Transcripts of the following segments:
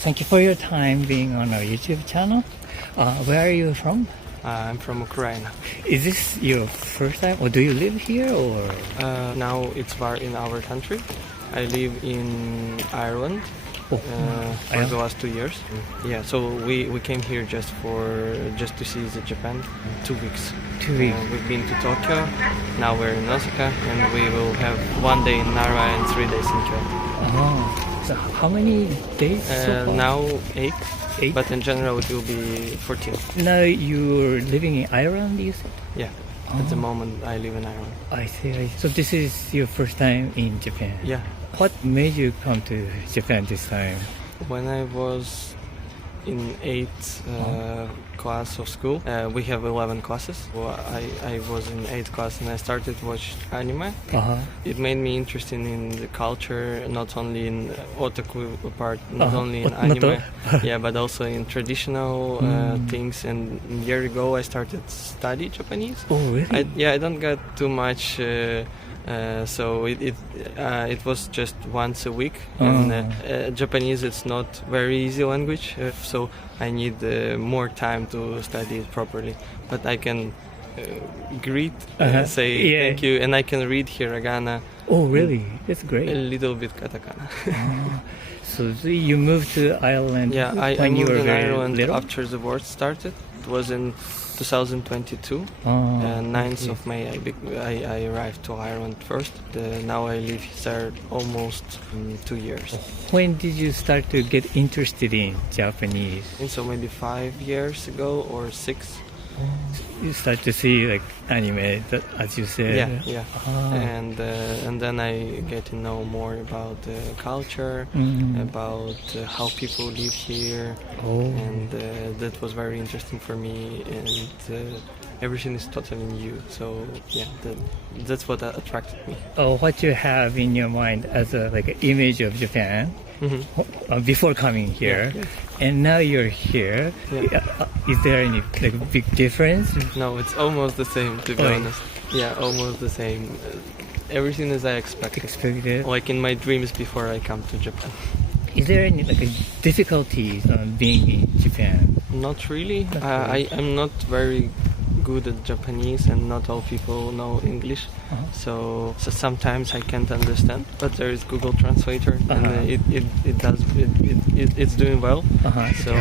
thank you for your time being on our YouTube channel. Where are you from? I'm from Ukraine. Is this your first time, or do you live here, or? Now it's in our country. I live in Ireland for the last 2 years. Yeah, so we came here just to see the Japan. 2 weeks. 2 weeks. We've been to Tokyo. Now we're in Osaka, and we will have 1 day in Nara and 3 days in Kyoto. Oh, so how many days so far? Now 8. 8? But in general it will be 14. Now you're living in Ireland, you said? Yeah. At the moment I live in Ireland. I see. So this is your first time in Japan? Yeah. What made you come to Japan this time? When I was in 8th class of school, we have 11 classes. Well, I was in 8th class and I started to watch anime. It made me interested in the culture, not only in otaku part, not only in anime, yeah, but also in traditional things. And a year ago I started to study Japanese. Oh, really? I don't get too much. So it was just once a week, and Japanese it's not very easy language, so I need more time to study it properly. But I can greet, say thank you, and I can read hiragana. Oh, really? That's great. A little bit katakana. So you moved to Ireland when you were in very Ireland little? after the war started. It was in 2022, 9th of May I arrived to Ireland first. Now I live here almost 2 years. When did you start to get interested in Japanese? And so maybe 5 years ago or 6. You start to see like anime, as you said. Yeah. And then I get to know more about the culture, about how people live here, and that was very interesting for me. And everything is totally new. So yeah, that's what attracted me. What you have in your mind as a like an image of Japan before coming here, and now you're here. Is there any like big difference? No, it's almost the same, to be honest. Yeah, almost the same. Everything as I expected. Like in my dreams before I come to Japan. Is there any like difficulties on being in Japan? Not really. I'm not very good at Japanese, and not all people know English, so sometimes I can't understand. But there is Google Translator, and it's doing well. So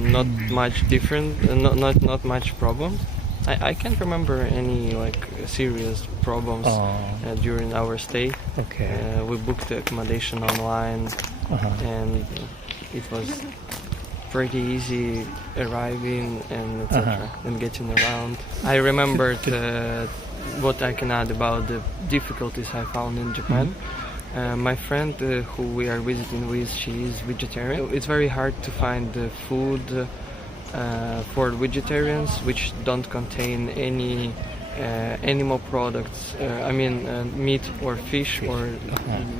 not much different, not much problem. I can't remember any like serious problems during our stay. We booked the accommodation online, and it was pretty easy arriving and etc. And getting around. I remembered what I can add about the difficulties I found in Japan. My friend who we are visiting with, she is vegetarian. It's very hard to find food for vegetarians which don't contain any animal products, meat or fish or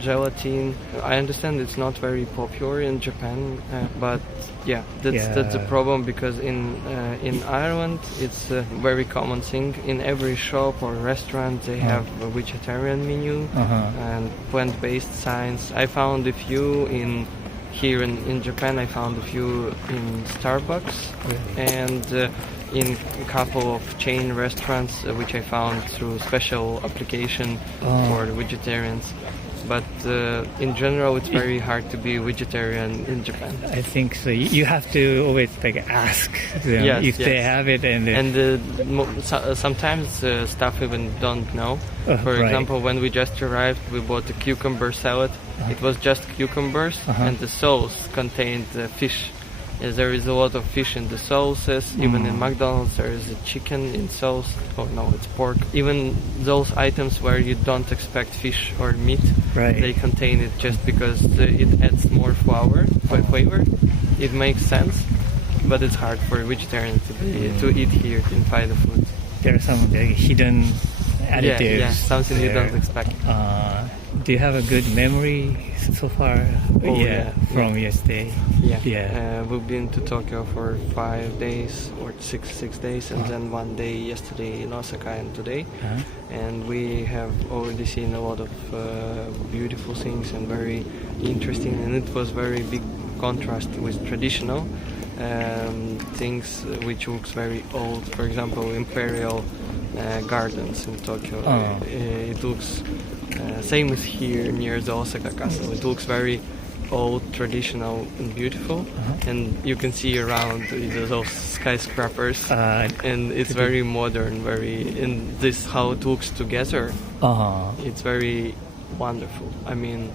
gelatin. I understand it's not very popular in Japan, but yeah, that's a problem, because in Ireland it's a very common thing. In every shop or restaurant they have a vegetarian menu and plant-based signs. I found a few here in Japan. I found a few in Starbucks and in a couple of chain restaurants, which I found through special application for the vegetarians. But in general, it's very hard to be vegetarian in Japan. I think so. You have to always like ask them if they have it, and sometimes staff even don't know. For example, when we just arrived, we bought a cucumber salad. It was just cucumbers, and the sauce contained fish. There is a lot of fish in the sauces. Even in McDonald's there is a chicken in sauce. Oh no, it's pork. Even those items where you don't expect fish or meat, they contain it just because it adds more flavor. It makes sense, but it's hard for a vegetarian to eat here and find the food. There are some hidden additives. Yeah, something you don't expect. Do you have a good memory so far? From your stay? We've been to Tokyo for 5 days or six days, and then 1 day yesterday in Osaka and today. And we have already seen a lot of beautiful things and very interesting, and it was very contrast with traditional things which looks very old. For example, imperial gardens in Tokyo. It looks same as here near the Osaka castle. It looks very old, traditional, and beautiful. And you can see around those skyscrapers, and it's very modern. And this how it looks together. It's very wonderful. I mean,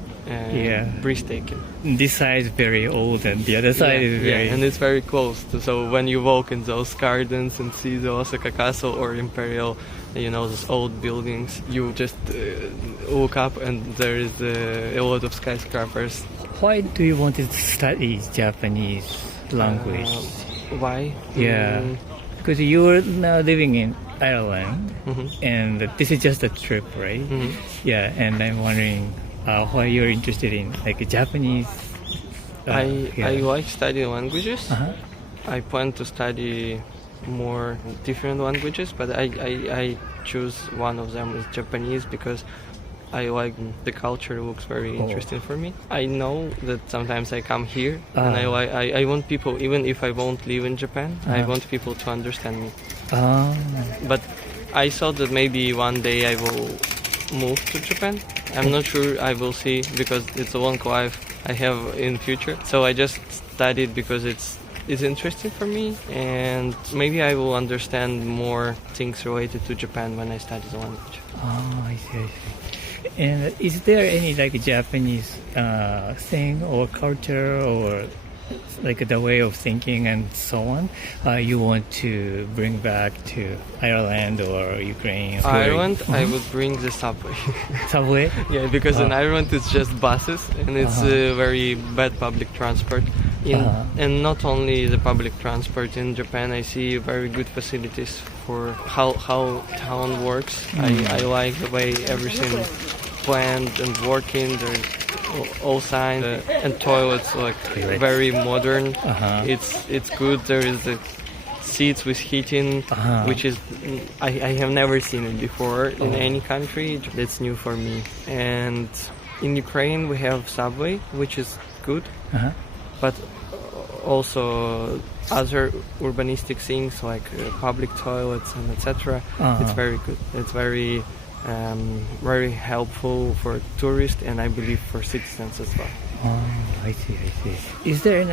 breathtaking. This side is very old and the other side is very... and it's very close. So when you walk in those gardens and see the Osaka Castle or Imperial, those old buildings, you just look up and there is a lot of skyscrapers. Why do you want to study Japanese language? Why? Yeah, because you're now living in Ireland, and this is just a trip, right? Yeah, and I'm wondering why you're interested in Japanese. I like studying languages. I plan to study more different languages, but I choose one of them is Japanese because I like the culture. It looks very interesting for me. I know that sometimes I come here and I want people, even if I won't live in Japan, I want people to understand me. But I thought that maybe one day I will move to Japan. I'm not sure. I will see, because it's a long life I have in future. So I just studied because it's interesting for me, and maybe I will understand more things related to Japan when I study the language. I see. And is there any Japanese thing or culture or the way of thinking and so on you want to bring back to Ireland or Ukraine? Ireland, I would bring the subway. Subway? Yeah, because in Ireland it's just buses and it's very bad public transport. And not only the public transport in Japan, I see very good facilities for how town works. I like the way everything planned and working. There's all signs and toilets very modern. It's good. There is the seats with heating, which is I have never seen it before in any country. That's new for me. And in Ukraine we have subway, which is good, but also other urbanistic things like public toilets and etc. It's very good. It's very helpful for tourists and I believe for citizens as well. I see. Is there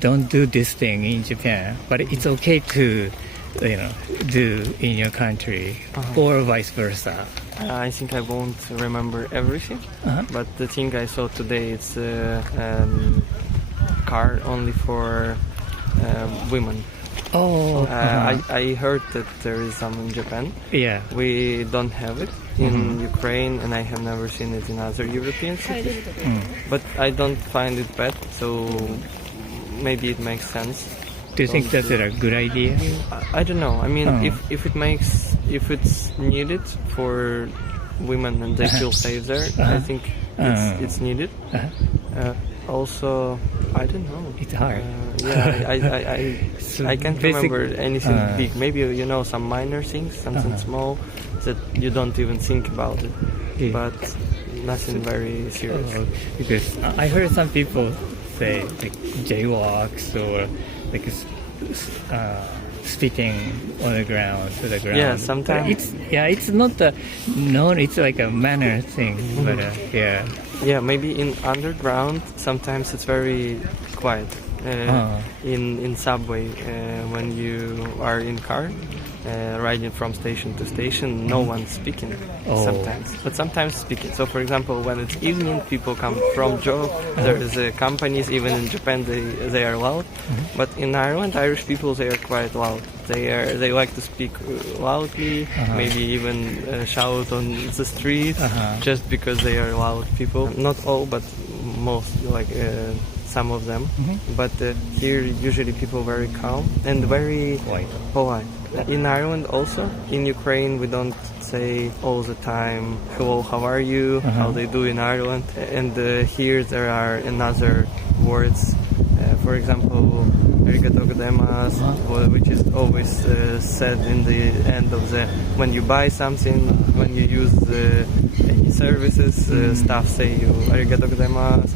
don't do this thing in Japan, but it's okay to do in your country or vice versa? I think I won't remember everything, but the thing I saw today it's car only for women. I heard that there is some in Japan. Yeah. We don't have it in Ukraine, and I have never seen it in other European cities. But I don't find it bad, so maybe it makes sense. Do you think that's a good idea? I don't know. I mean, if it's needed for women and they feel safe there, I think it's needed. Also, I don't know. It's hard. I can't remember anything big. Maybe some minor things, something small that you don't even think about it, but nothing very serious. Because I heard some people say jaywalks or spitting on the ground to the ground. Yeah, sometimes. It's not known. It's like a manner thing, but yeah. Yeah, maybe in underground sometimes it's very quiet. In subway, when you are in car, riding from station to station, no one's speaking sometimes, but sometimes speaking. So, for example, when it's evening, people come from job. There is companies, even in Japan, they are loud. But in Ireland, Irish people, they are quite loud. They like to speak loudly, maybe even shout on the street, just because they are loud people. Not all, but most, some of them. But here, usually people very calm and very polite. In Ireland also, in Ukraine, we don't say all the time, hello, how are you, how they do in Ireland. And here there are another words, for example, arigato gozaimasu, which is always said in the end of when you buy something, when you use any services, staff say you arigato gozaimasu.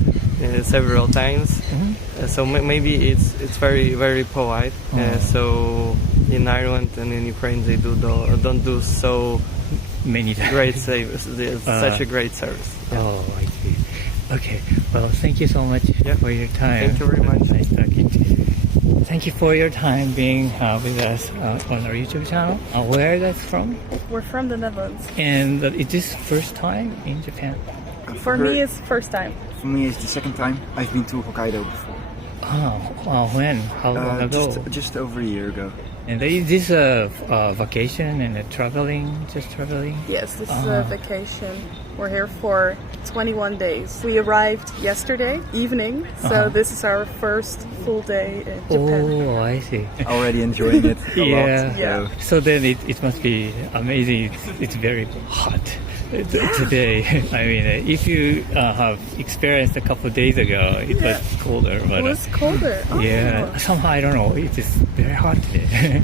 several times. So maybe it's very very polite. So in Ireland and in Ukraine they don't do so many great service. Such a great service. Yeah. Oh, I see. Okay. Well, thank you so much for your time. Thank you very much. Nice talking to you. Thank you for your time being with us on our YouTube channel. Where are you guys from? We're from the Netherlands. And is this first time in Japan? For me, it's first time. For me, it's the second time. I've been to Hokkaido before. When? How long ago? Just over a year ago. And is this a vacation and traveling? Just traveling? Yes, this is a vacation. We're here for 21 days. We arrived yesterday evening, so this is our first full day in Japan. Oh, I see. Already enjoying it a lot. Yeah. So then it must be amazing. It's very hot today. I mean, if you have experienced a couple of days ago, it was colder. But, It was colder. Oh. Yeah, somehow I don't know. It is very hot today.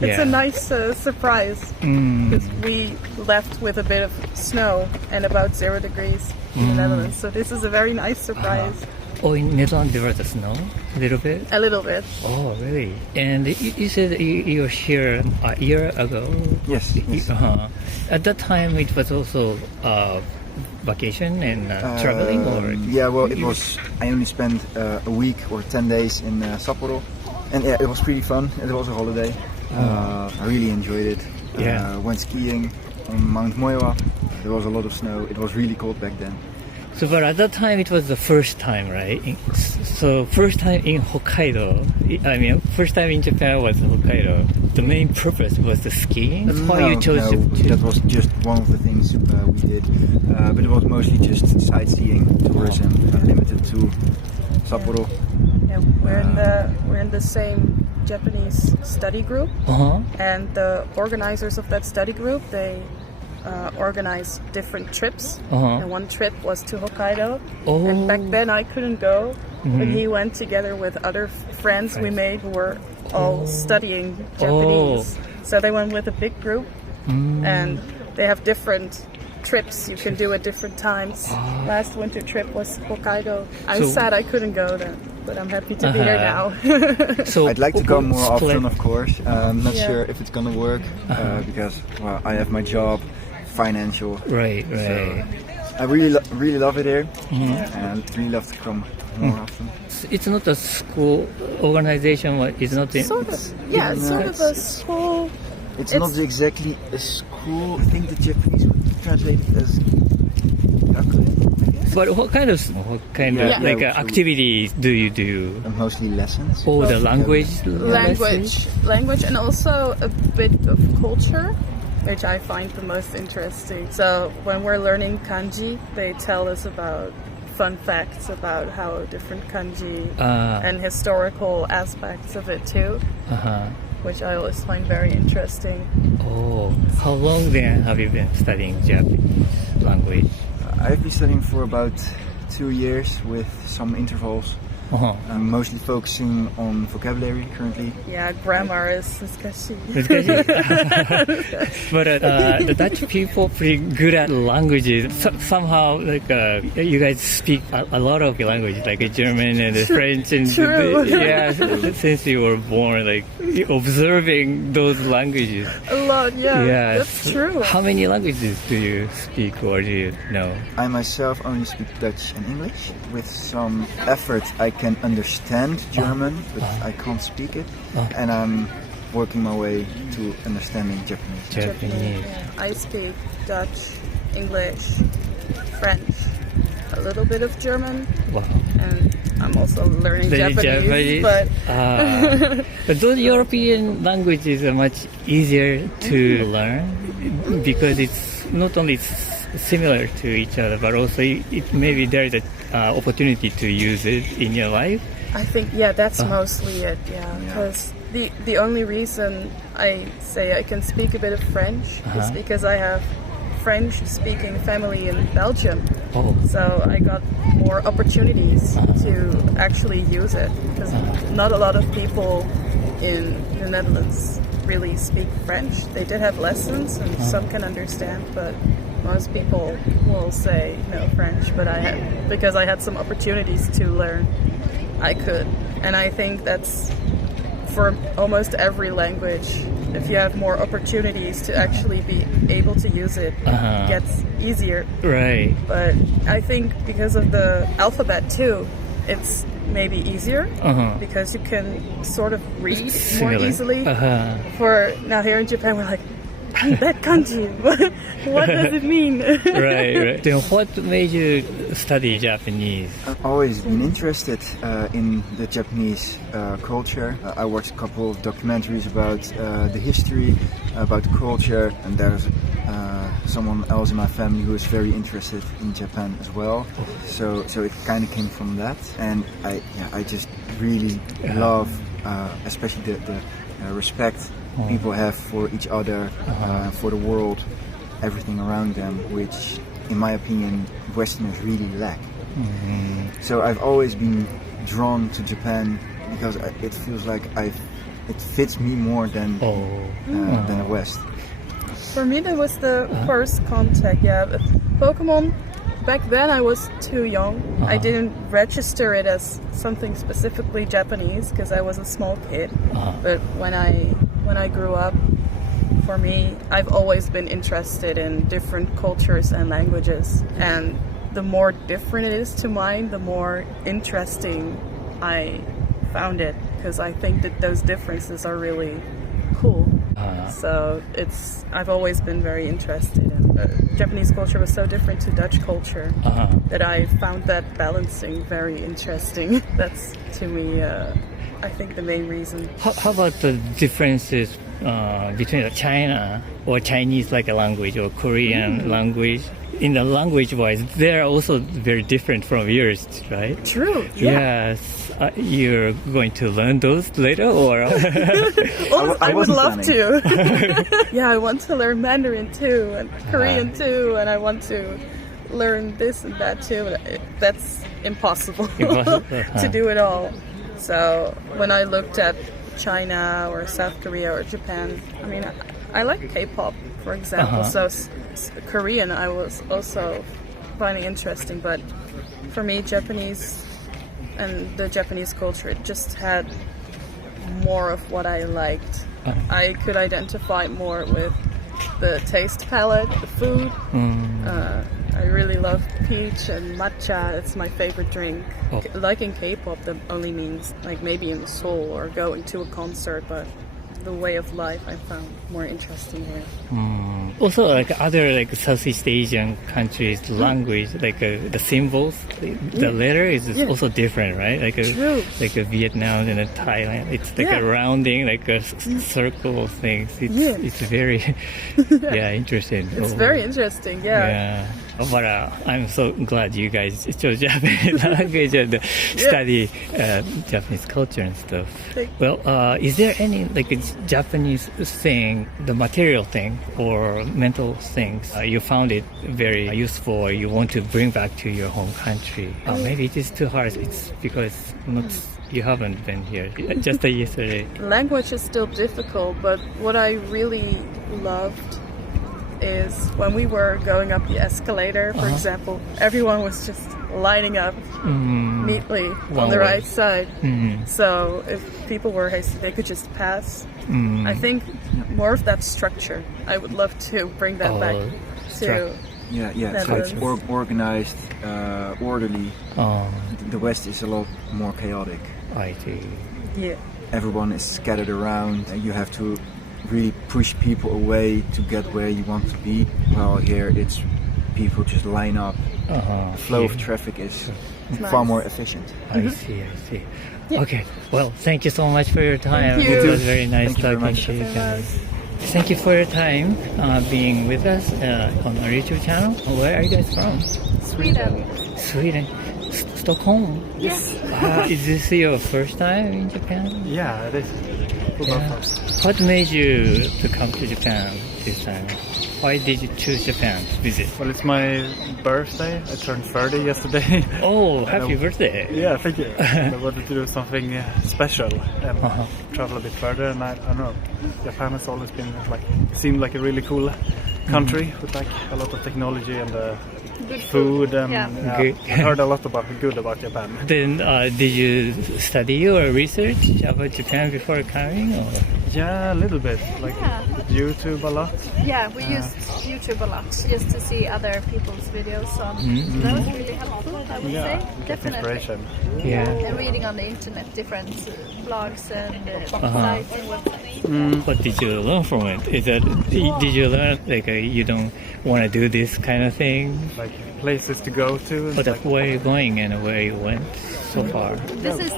It's a nice surprise because we left with a bit of snow and about 0 degrees in the Netherlands. So this is a very nice surprise. Oh, in Netherlands there was snow a little bit? A little bit. Oh, really? And you said you were here a year ago? Yes. At that time it was also vacation and traveling? Or Yeah, well, it was. I only spent a week or 10 days in Sapporo. And yeah, it was pretty fun. It was a holiday. I really enjoyed it. Went skiing on Mount Moiwa. There was a lot of snow. It was really cold back then. So, but at that time it was the first time, right? So first time in Hokkaido. I mean, first time in Japan was Hokkaido. The main purpose was the skiing. That's why you chose to. That was just one of the things we did. But it was mostly just sightseeing, tourism, limited to Sapporo. Yeah, we're in the same Japanese study group, and the organizers of that study group, they organize different trips. And one trip was to Hokkaido, and back then I couldn't go, but he went together with other friends we made who were all studying Japanese. So they went with a big group, and they have different trips you can do at different times. Last winter trip was Hokkaido. I'm sad I couldn't go then, but I'm happy to be here now. So I'd like to go more often, of course. I'm not sure if it's gonna work because well, I have my job, financial. Right. So I really love it here, and really love to come more often. It's not a school organization. It's not. Sort of a school. It's not exactly a school. I think the Japanese would translate it as gakuin. But what kind of activities do you do? Mostly lessons. Oh, the language, and also a bit of culture, which I find the most interesting. So when we're learning kanji, they tell us about fun facts about how different kanji and historical aspects of it too. Which I always find very interesting. Oh, how long then have you been studying Japanese language? I've been studying for about 2 years with some intervals. I'm mostly focusing on vocabulary currently. Yeah, grammar is suskashi. But the Dutch people pretty good at languages. Somehow, you guys speak a lot of languages, like German and French and True. Since you were born, observing those languages. A lot, yeah. That's true. How many languages do you speak or do you know? I myself only speak Dutch and English. With some effort, I can understand German, but I can't speak it. And I'm working my way to understanding Japanese. I speak Dutch, English, French, a little bit of German. Wow. And I'm also learning Japanese. But those European languages are much easier to learn because it's not only similar to each other, but also maybe there is an opportunity to use it in your life. I think, that's mostly it, because the only reason I say I can speak a bit of French is because I have French-speaking family in Belgium. So I got more opportunities to actually use it, because not a lot of people in the Netherlands really speak French. They did have lessons, and some can understand, but Most people will say no French, but because I had some opportunities to learn, I could. And I think that's for almost every language. If you have more opportunities to actually be able to use it, it gets easier. Right. But I think because of the alphabet too, it's maybe easier because you can sort of read more easily. For now here in Japan, we're like, that kanji, what does it mean? Right. Then what made you study Japanese? I've always been interested in the Japanese culture. I watched a couple of documentaries about the history, about the culture, and there's someone else in my family who is very interested in Japan as well. So it kind of came from that, and I just really love, especially the respect people have for each other, for the world, everything around them, which, in my opinion, Westerners really lack. So I've always been drawn to Japan because it feels like it fits me more than the West. For me, that was the first contact. Yeah, Pokemon. Back then, I was too young. I didn't register it as something specifically Japanese because I was a small kid. But when I grew up, for me, I've always been interested in different cultures and languages. And the more different it is to mine, the more interesting I found it because I think that those differences are really cool. So I've always been very interested in Japanese culture was so different to Dutch culture that I found that balancing very interesting. That's to me, I think, the main reason. How about the differences between China or Chinese like a language or Korean language? In the language-wise, they're also very different from yours, right? True. Yeah. Yes. You're going to learn those later, or? I would love to. Yeah, I want to learn Mandarin too, and Korean too, and I want to learn this and that too. That's impossible to do it all. So when I looked at China or South Korea or Japan, I mean, I like K-pop, for example. So Korean I was also finding interesting, but for me, Japanese and the Japanese culture, it just had more of what I liked. I could identify more with the taste palette, the food. I really love peach and matcha. It's my favorite drink. Liking K-pop, that only means like maybe in Seoul or going to a concert, but the way of life I found more interesting here. Also, like other like Southeast Asian countries, language, like the symbols, the letter is also different, right? Like like a Vietnam and a Thailand, it's like a rounding, like a circle of things. It's very interesting. It's very interesting. Yeah. But I'm so glad you guys chose Japanese language and study Japanese culture and stuff. Well, is there any like Japanese thing, the material thing or mental things you found it very useful or you want to bring back to your home country? Maybe it is too hard. It's because you haven't been here just yesterday. Language is still difficult, but what I really loved is when we were going up the escalator, for example, everyone was just lining up neatly on the right side. So if people were hasty, they could just pass. I think more of that structure. I would love to bring that back to. So it's organized, orderly. The West is a lot more chaotic. I see. Yeah. Everyone is scattered around. You have to really push people away to get where you want to be. While here it's people just line up. The flow of traffic is far more efficient. I see. Yeah. Okay, well, thank you so much for your time. Thank you. It was very nice Thank you talking to you guys. Thank you for your time being with us on our YouTube channel. Where are you guys from? Sweden. Stockholm? Yes. Is this your first time in Japan? Yeah, it is. What made you to come to Japan this time? Why did you choose Japan to visit? Well, it's my birthday. I turned 30 yesterday. Oh, happy birthday! Yeah, thank you. I wanted to do something special and travel a bit further. And I don't know, Japan has always been seemed like a really cool country with like a lot of technology and Good food. And Good. I heard a lot good about Japan. Then, did you study or research about Japan before coming? Or? Yeah, a little bit. Like YouTube a lot. Yeah, we used YouTube a lot just to see other people's videos on. So that was really helpful, I would say. Get Definitely. inspiration. Yeah. And reading on the internet different blogs and sites and websites. What did you learn from it? Is that did you learn like you don't want to do this kind of thing? Like places to go to. But where are you going and where you went so far? This is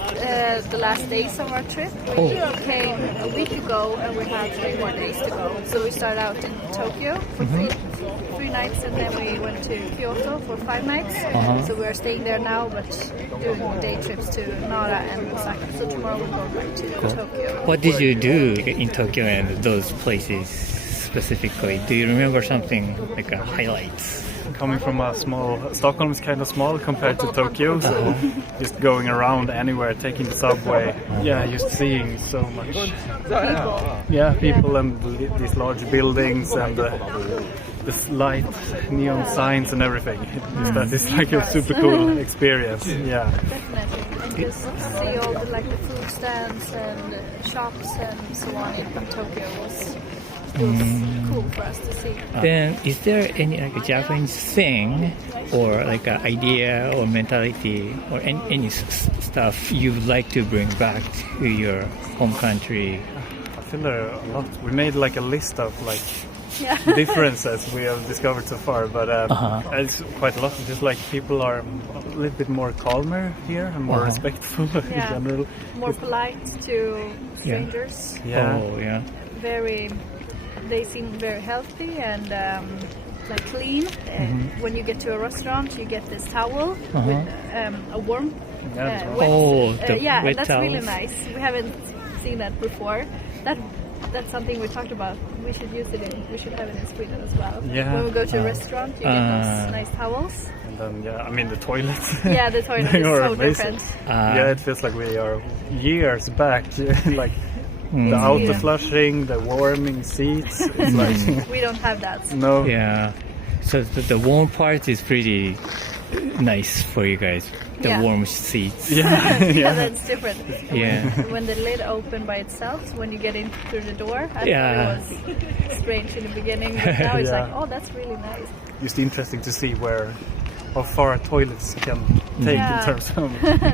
the last days of our trip. We came a week ago and we have 3 more days to go. So we started out in Tokyo for three nights and then we went to Kyoto for 5 nights. So we are staying there now but doing day trips to Nara and Osaka. So tomorrow we'll go back to Tokyo. What did you do in Tokyo and those places specifically? Do you remember something like highlights? Coming from a small, Stockholm is kind of small compared to Tokyo, so just going around anywhere, taking the subway, just seeing so much. People and these large buildings and this light, neon signs and everything. That is like a super cool experience. Yeah. Definitely. And just see all the food stands and shops and so on in Tokyo was cool for us to see. Then, is there any Japanese thing or like an idea or mentality or any stuff you'd like to bring back to your home country? I feel there are a lot. We made like a list of differences we have discovered so far, but it's quite a lot. Just like people are a little bit more calmer here and more respectful in general. More polite to strangers. They seem very healthy and clean. When you get to a restaurant, you get this towel with a warm wet. wet that's towels. really nice. We haven't seen that before. That's something we talked about. We should use it we should have it in Sweden as well. Yeah. When we go to a restaurant, you get those nice towels. And then, the toilets. The toilet is so different. It feels like we are years back. Like the auto flushing, the warming seats. It's like we don't have that. No. Yeah. So the warm part is pretty nice for you guys. The warm seats. That's different. Yeah. When the lid opened by itself, when you get in through the door, I thought it was strange in the beginning, but now it's like, oh, that's really nice. Just interesting to see how far toilets can take in terms of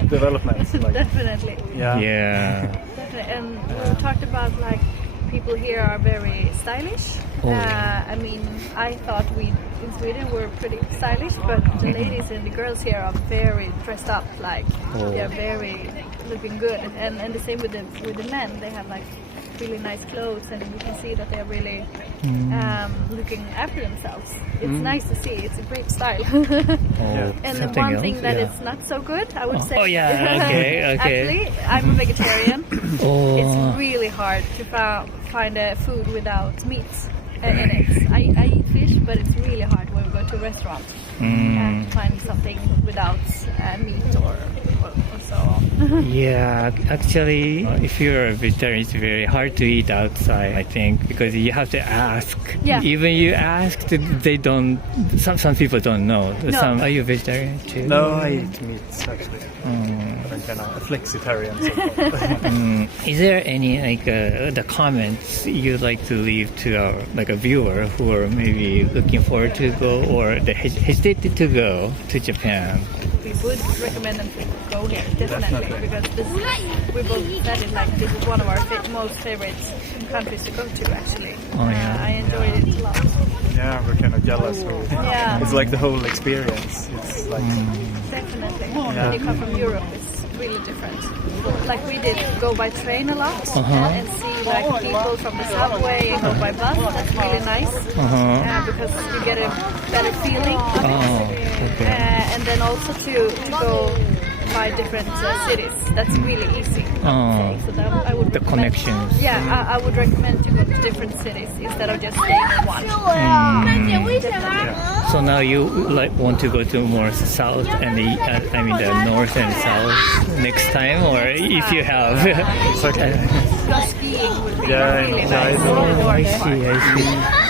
development. Definitely. Yeah. Definitely. And we talked about people here are very stylish. I thought we in Sweden were pretty stylish, but the ladies and the girls here are very dressed up. They are very looking good, and the same with the men. They have really nice clothes, and you can see that they are really looking after themselves. It's nice to see. It's a great style. And the one thing that is not so good, I would say. Okay. Actually, I'm a vegetarian. It's really hard to find a food without meat in it. I eat fish, but it's really hard when we go to a restaurant and find something without meat or so on. Yeah, actually, if you're a vegetarian, it's very hard to eat outside, I think, because you have to ask. Yeah. Even you ask, they don't. Some people don't know. No. Are you vegetarian too? No, I eat meat actually. I'm kind of a flexitarian. So Is there any the comments you'd like to leave to our a viewer who are maybe looking forward to go or they hesitated to go to Japan? We would recommend them to go here, definitely, because we both said it this is one of our most favorite countries to go to, actually. I enjoyed it a lot. Yeah, we're kind of jealous. Yeah. It's like the whole experience. It's like definitely. When you come from Europe, it's really different. We did go by train a lot and see people from the subway and go by bus. That's really nice because you get a better feeling of it. And then also to go by different cities. That's really easy. So that I would the connections. Yeah, I would recommend to go to different cities instead of just staying in one. So now you want to go to more south and the north and south next time, or if you have. Skiing would be Yeah, in China. I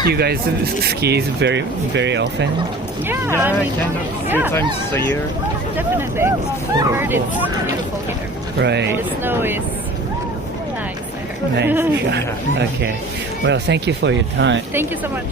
see. You guys ski very, very often? Yeah, I mean, kind of a few times a year. Definitely. I heard it's beautiful here. Right. The snow is nice. Nice. Okay. Well, thank you for your time. Thank you so much.